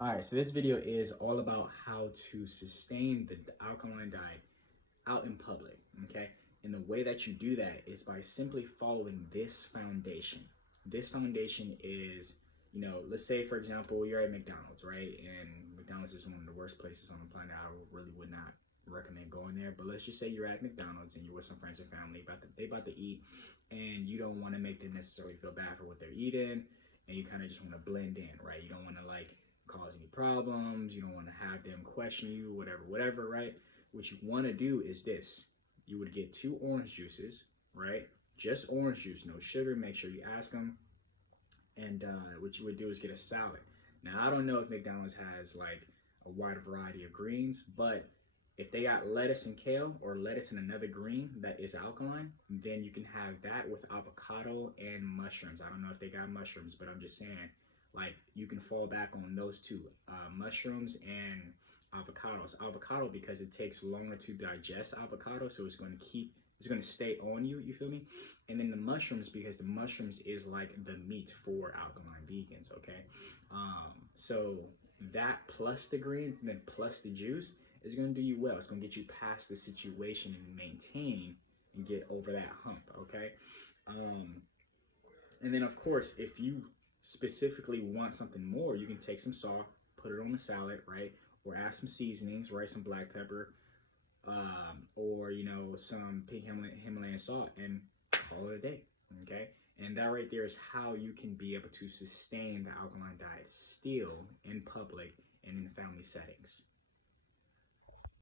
All right, so this video is all about how to sustain the alkaline diet out in public, okay? And the way that you do that is by simply following this foundation. This foundation is, let's say, for example, you're at McDonald's, right? And McDonald's is one of the worst places on the planet. I really would not recommend going there. But let's just say you're at McDonald's and you're with some friends and family, they about to eat, and you don't want to make them necessarily feel bad for what they're eating, and you kind of just want to blend in, right? You don't want to cause any problems. You don't want to have them question you, whatever, right? What you want to do is this. You would get 2 orange juices, right? Just orange juice, no sugar. Make sure you ask them. And what you would do is get a salad. Now, I don't know if McDonald's has like a wide variety of greens, but if they got lettuce and kale or lettuce and another green that is alkaline, then you can have that with avocado and mushrooms. I don't know if they got mushrooms, but I'm just saying, like, you can fall back on those two, mushrooms and avocados. Avocado because it takes longer to digest avocado, so it's going to stay on you, you feel me? And then the mushrooms, because the mushrooms is like the meat for alkaline vegans, okay? So that plus the greens and then plus the juice is going to do you well. It's going to get you past the situation and maintain and get over that hump, okay? And then, of course, if you specifically want something more, you can take some salt, put it on the salad, right? Or add some seasonings, right? Some black pepper, or some pink Himalayan salt, and call it a day. Okay, and that right there is how you can be able to sustain the alkaline diet still in public and in family settings.